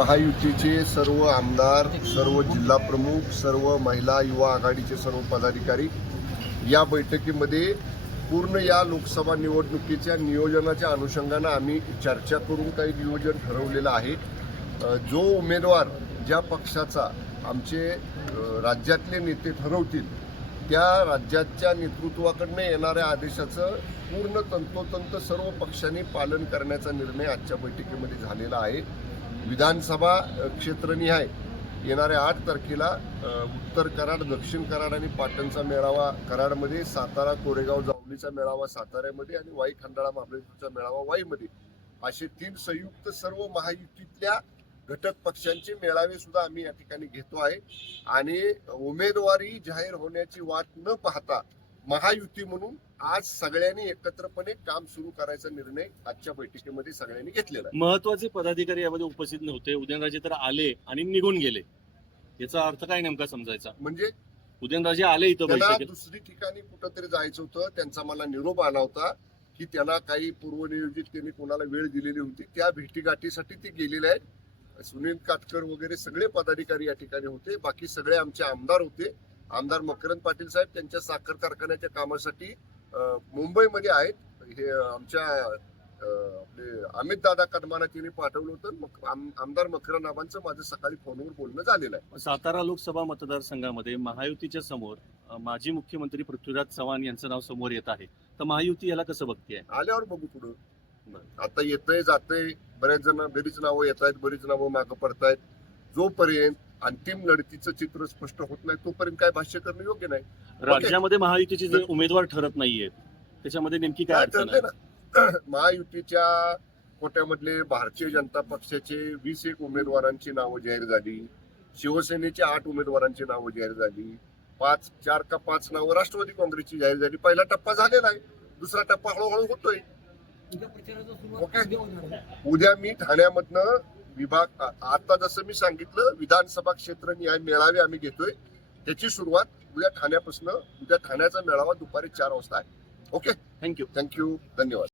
महायुतीचे सर्व आमदार सर्व जिल्हा प्रमुख सर्व महिला युवा आघाडीचे सर्व पदाधिकारी या बैठकीमध्ये पूर्ण या लोकसभा निवडणुकीच्या नियोजनाच्या अनुषंगानं आम्ही चर्चा करून काही नियोजन ठरवलेलं आहे. जो उमेदवार ज्या पक्षाचा आमचे राज्यातले नेते ठरवतील त्या राज्याच्या नेतृत्वाकडनं येणाऱ्या आदेशाचं पूर्ण तंतोतंत सर्व पक्षांनी पालन करण्याचा निर्णय आजच्या बैठकीमध्ये झालेला आहे. विधानसभा अ, क्षेत्रनिहाय येणाऱ्या आठ तारखेला उत्तर कराड दक्षिण कराड आणि पाटणचा मेळावा कराडमध्ये सातारा कोरेगाव जावलीचा मेळावा साताऱ्यामध्ये आणि वाई खंडाळा महाबळेश्वरचा मेळावा वाईमध्ये. असे तीन संयुक्त सर्व महायुतीतल्या घटक पक्षांचे मेळावे सुद्धा आम्ही या ठिकाणी घेतो आहे. आणि उमेदवारी जाहीर होण्याची वाट न पाहता महायुती म्हणून आज सगळ्यांनी एकत्रपणे काम सुरू करायचा निर्णय आजच्या बैठकीमध्ये सगळ्यांनी घेतलेला महत्त्वाचे पदाधिकारी यामध्ये उपस्थित नव्हते. उदयनराजे तर आले आणि निघून गेले. याचा अर्थ काय नेमका समजायचा? म्हणजे? उदयनराजे आले इथं दुसरी ठिकाणी कुठंतरी जायचं होतं. त्यांचा मला निरोप आला होता की त्यांना काही पूर्वनियोजित त्यांनी कोणाला वेळ दिलेली होती. त्या भेटीगाठीसाठी ते गेलेले आहेत. सुनील काटकर वगैरे सगळे पदाधिकारी या ठिकाणी होते. बाकी सगळे आमचे आमदार होते. आमदार मकरंद पाटील साहेब त्यांच्या साखर कारखान्याच्या कामासाठी मुंबईमध्ये आहेत. हे आमच्या आपले अमित दादा कदमाना त्यांनी पाठवलं होतं. आम- आमदार मकरंद आबांचं माझं सकाळी फोनवर बोलणं झालेलं आहे. सातारा लोकसभा मतदारसंघामध्ये महायुतीच्या समोर माजी मुख्यमंत्री पृथ्वीराज चव्हाण यांचं नाव समोर येत आहे. तर महायुती याला कसं बघतीये आल्यावर बघू पुढं. आता येतंय जातंय बऱ्याच जण बरीच नावं येत आहेत बरीच नावं मागं पडतायत. जोपर्यंत अंतिम लढतीचं चित्र स्पष्ट होत नाही तोपर्यंत काय भाष्य करणं योग्य नाही. राज्यामध्ये महायुतीचे जे उमेदवार ठरत नाहीये त्याच्यामध्ये नेमकी काय आहे? ना. महायुतीच्या कोट्यामधले भारतीय जनता पक्षाचे वीस एक उमेदवारांची नावं जाहीर झाली शिवसेनेच्या आठ उमेदवारांची नावं जाहीर झाली पाच चार का पाच नावं राष्ट्रवादी काँग्रेसची जाहीर झाली. पहिला टप्पा झालेला आहे दुसरा टप्पा हळूहळू होतोय. ओके. उद्या मी ठाण्यामधनं विभाग आता जसं मी सांगितलं विधानसभा क्षेत्र न्याय मेळावे आम्ही घेतोय. त्याची सुरुवात उद्या ठाण्यापासून उद्या ठाण्याचा मेळावा दुपारी चार वाजता आहे. ओके थँक्यू थँक्यू धन्यवाद.